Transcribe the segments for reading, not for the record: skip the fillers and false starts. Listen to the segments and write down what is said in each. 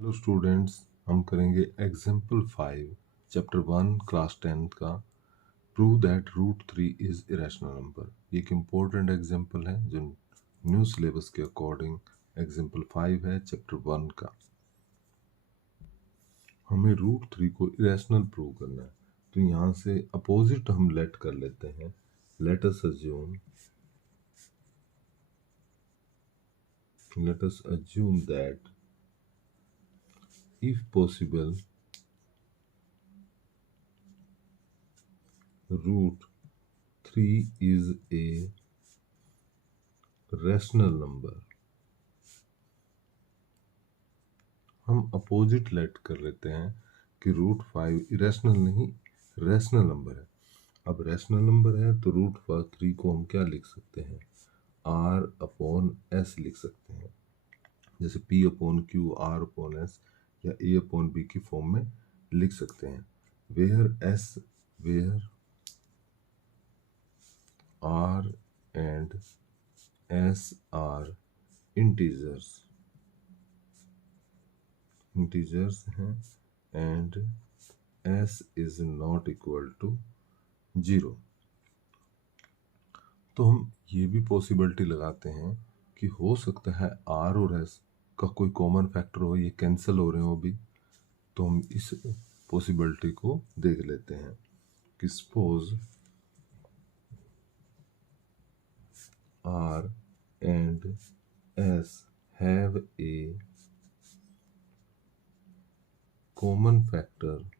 Hello students, हम करेंगे example 5 chapter 1 class 10th का prove that root 3 is irrational number. ये एक इम्पोर्टेंट एग्जाम्पल है जो न्यू सिलेबस के अकॉर्डिंग एग्जाम्पल 5 है चैप्टर 1 का। हमें रूट 3 को इरेशनल प्रूव करना है, तो यहाँ से अपोजिट हम लेट कर लेते हैं। Let us assume that if possible root 3 is a rational number। हम अपोजिट लेट कर लेते हैं कि रूट 5 इरेशनल नहीं रैशनल नंबर है। अब रैशनल नंबर है तो रूट 3 को हम क्या लिख सकते हैं, आर अपॉन एस लिख सकते हैं, जैसे P upon Q R upon S या ए अपॉन बी की फॉर्म में लिख सकते हैं। Where R and S are integers हैं and S is not equal to 0। तो हम ये भी पॉसिबिलिटी लगाते हैं कि हो सकता है आर और एस का कोई कॉमन फैक्टर हो, ये कैंसिल हो रहे हो अभी। तो हम इस पॉसिबिलिटी को देख लेते हैं कि suppose R and S have a common factor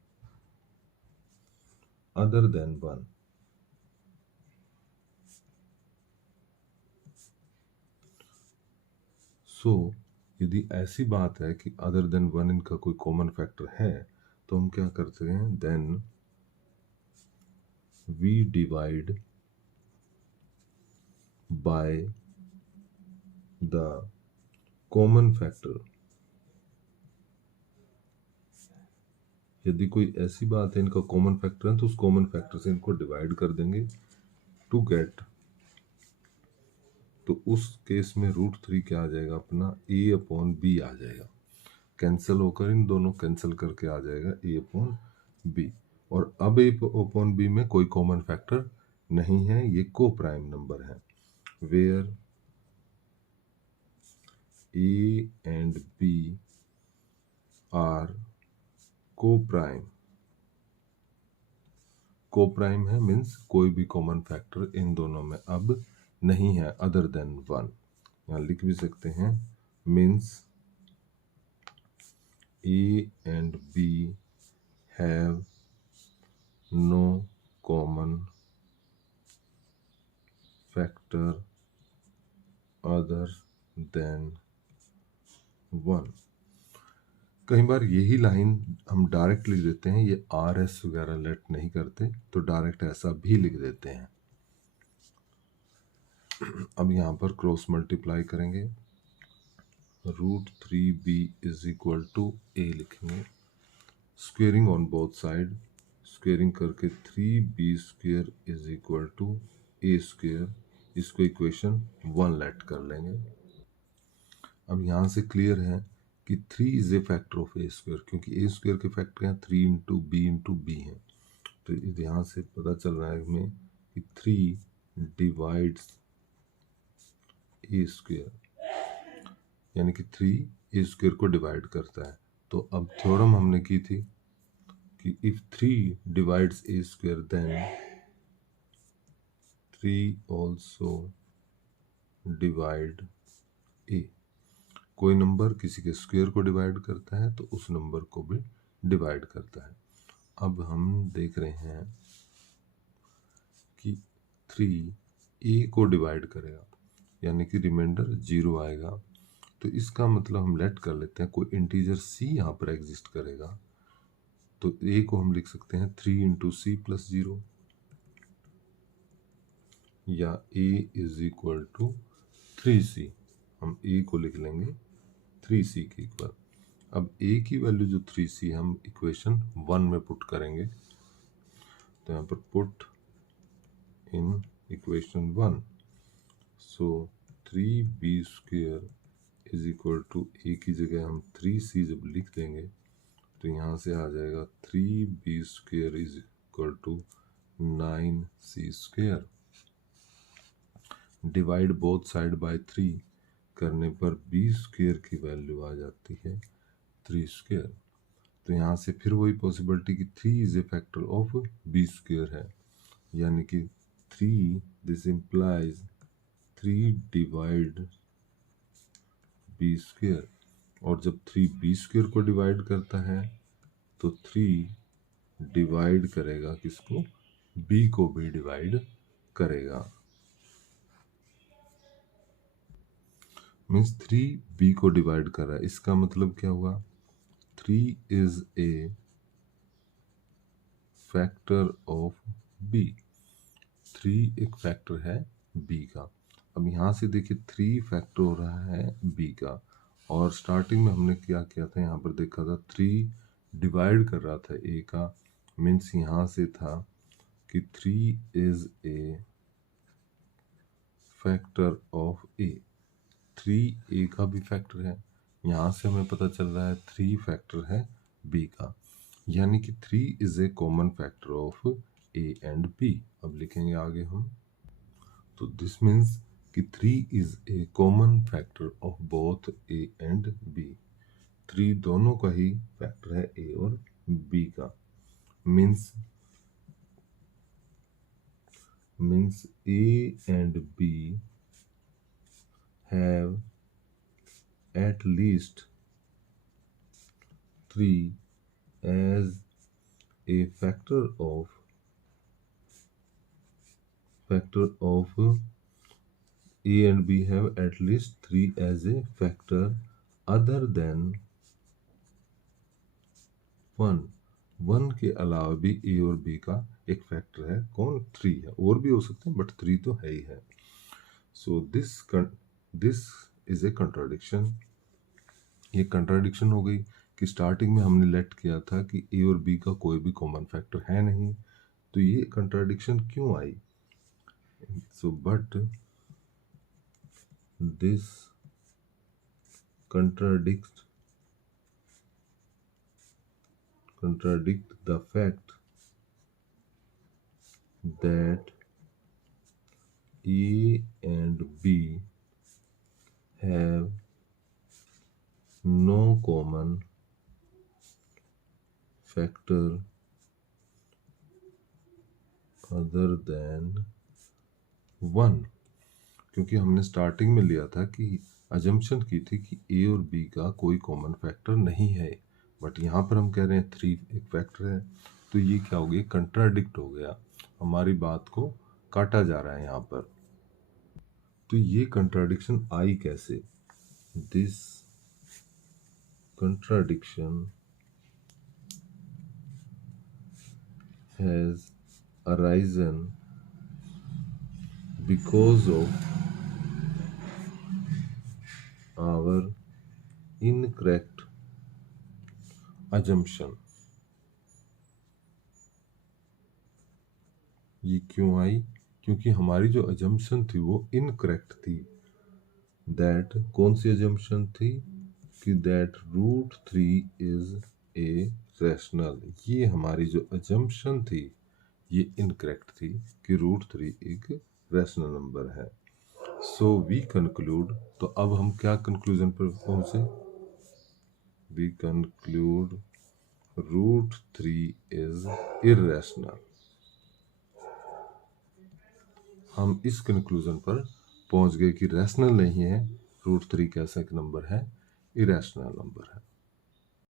other than 1। So यदि ऐसी बात है कि अदर देन 1 इनका कोई कॉमन फैक्टर है, तो हम क्या करते हैं, then we divide by the common factor. यदि कोई ऐसी बात है इनका कॉमन फैक्टर है तो उस कॉमन फैक्टर से इनको डिवाइड कर देंगे टू गेट। तो उस केस में रूट 3 क्या आ जाएगा, अपना ए अपॉन बी आ जाएगा। कैंसिल होकर इन दोनों कैंसिल करके आ जाएगा ए अपॉन बी। और अब ए अपॉन बी में कोई कॉमन फैक्टर नहीं है, ये को प्राइम नंबर है। Where a and b are coprime है, मीन्स कोई भी कॉमन फैक्टर इन दोनों में अब नहीं है अदर देन 1। यहाँ लिख भी सकते हैं, means a and b have no common factor other than 1। कई बार यही लाइन हम डायरेक्ट लिख देते हैं, ये आर एस वगैरह लेट नहीं करते, तो डायरेक्ट ऐसा भी लिख देते हैं। अब यहाँ पर क्रॉस मल्टीप्लाई करेंगे, root 3b is equal to A लिखेंगे, squaring on both side, squaring करके 3b square is equal to A square. इसको इक्वेशन 1 लेट कर लेंगे। अब यहाँ से क्लियर है कि 3 is A factor of A square, क्योंकि ए स्क्वेयर के फैक्टर हैं 3 इंटू बी हैं। तो यहाँ से पता चल रहा है हमें कि 3 डिवाइड्स ए स्क्वेयर, यानी कि 3 ए स्क्वेयर को डिवाइड करता है। तो अब थ्योरम हमने की थी कि if 3 divides A square then 3 also divide A. कोई नंबर किसी के स्क्वायर को डिवाइड करता है तो उस नंबर को भी डिवाइड करता है। अब हम देख रहे हैं कि 3 ए को डिवाइड करेगा, यानी कि रिमाइंडर 0 आएगा। तो इसका मतलब हम लेट कर लेते हैं कोई इंटीजर सी यहाँ पर एग्जिस्ट करेगा। तो ए को हम लिख सकते हैं 3 इंटू सी प्लस 0, या ए इज इक्वल टू 3c। हम ए को लिख लेंगे 3c के इक्वल। अब a की वैल्यू जो 3c हम इक्वेशन 1 में पुट करेंगे, तो यहाँ पर put in equation 1, so 3b square is equal to A की जगह हम 3c जब लिख देंगे तो यहाँ से आ जाएगा 3b² is equal to 9c²। Divide both side by 3 करने पर b² की वैल्यू आ जाती है 3²। तो यहाँ से फिर वही पॉसिबिलिटी कि 3 is A factor of b² है, यानी कि 3 दिस इम्प्लाइज 3 डिवाइड b²। और जब 3 b² को डिवाइड करता है तो 3 डिवाइड करेगा किसको, b को भी डिवाइड करेगा। मीन्स 3 b को डिवाइड कर रहा है, इसका मतलब क्या हुआ, 3 is A factor of b। 3 एक फैक्टर है b का। अब यहाँ से देखिए 3 फैक्टर हो रहा है b का, और स्टार्टिंग में हमने क्या किया था, यहाँ पर देखा था 3 डिवाइड कर रहा था a का। मीन्स यहाँ से था कि 3 is A factor of a। 3 a का भी फैक्टर है, यहाँ से हमें पता चल रहा है 3 फैक्टर है b का, यानी कि 3 is A common factor of a and b। अब लिखेंगे आगे हम, तो दिस मीन्स कि 3 is A common factor of both a and b। 3 दोनों का ही फैक्टर है a और b का। Means a and b have at least 3 as a factor of A and B have at least 3 as a factor other than 1। 1 के अलावा भी A और B का एक फैक्टर है, कौन, 3 है, और भी हो सकते हैं बट 3 तो है ही है। So this is a contradiction. ये कंट्राडिक्शन हो गई कि स्टार्टिंग में हमने लेट किया था कि A और B का कोई भी कॉमन फैक्टर है नहीं, तो ये कंट्राडिक्शन क्यों आई। So but this contradict the fact that A and B have no common factor other than 1। क्योंकि हमने स्टार्टिंग में लिया था कि अजम्पशन की थी कि A और B का कोई कॉमन फैक्टर नहीं है, बट यहाँ पर हम कह रहे हैं 3 एक फैक्टर है, तो ये क्या हो गया, कंट्राडिक्ट हो गया, हमारी बात को काटा जा रहा है यहाँ पर। तो ये कंट्राडिक्शन आई कैसे, this contradiction has arisen because of our incorrect assumption। ये क्यों आई, क्योंकि हमारी जो assumption थी वो incorrect थी। that कौन सी assumption थी कि that √3 is a rational। ये हमारी जो assumption थी ये incorrect थी कि √3 एक रैशनल नंबर है। सो वी कंक्लूड, तो अब हम क्या कंक्लूजन पर पहुंचे, वी कंक्लूड √3 इज इर्रेशनल। हम इस कंक्लूजन पर पहुंच गए कि रैशनल नहीं है, √3 कैसा एक नंबर है, इरेशनल नंबर है।